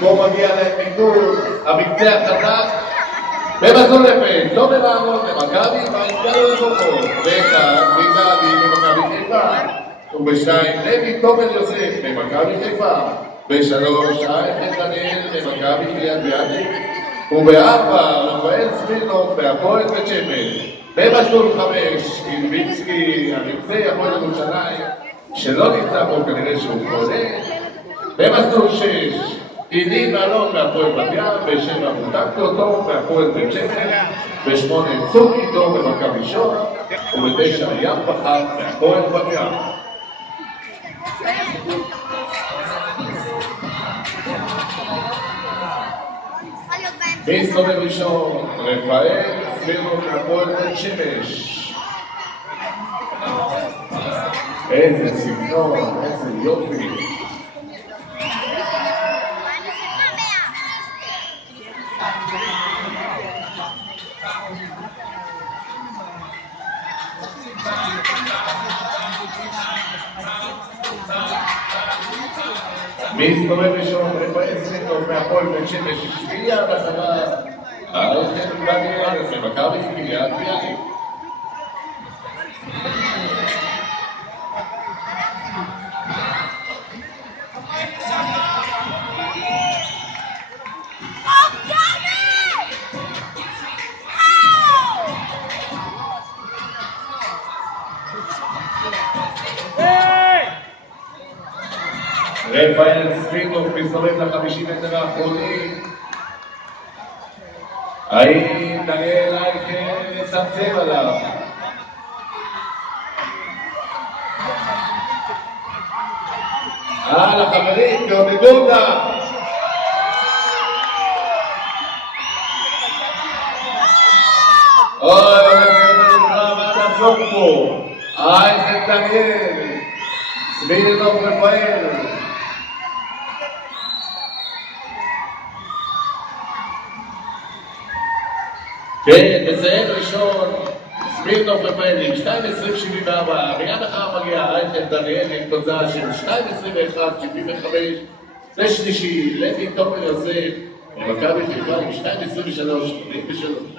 פה מגיע להם ביטול, המקצה החזק, במסלול יפה, תומר אהרון למכבי, והאתגר לבוכות, ואחד, וגדי למכבי חיפה, ובשתיים, לוי תומר יוסף למכבי חיפה, בשלוש, אייכלר דניאל למכבי קריית ביאליק, ובארבע, רפאל סמירנוב בהפועל בית שמש, במסלול חמש, ילביצקי, הנמצא הפועל ירושלים, שלא נמצא פה כנראה שהוא חולה, במסלול שש, עיני ואלון בהפועל בת ים, בשבע מותקתי אותו בהפועל בית שמש, בשמונה צוק איתו במכבי שוהם, ובתשע ים פחד בהפועל בת ים. מסתובב ראשון, רפאל סמירנוב בהפועל בית שמש. איזה סגנון, איזה יופי. מסתובב ראשון, רפאל סמירנוב מהפועל בית שמש, שביעייה בחזרה, אייכלר דניאל במכבי קריית ביאליק. רפאל סמירנוב מסתובב ל50 מטר האחרונים. האם דניאל אייכלר מצמצם עליו? החברים, תעודדו אותם. אוי, מה תעזור פה? אייכלר דניאל, סמירנוב רפאל. כן, מסיים ראשון, סמירנוב רפאל עם 2:20.74, מיד אחר מגיע אייכלר דניאל עם תוצאה של 2:21.75, ושלישי, לוי תומר יוסף, מכבי חיפה עם 2:23.83.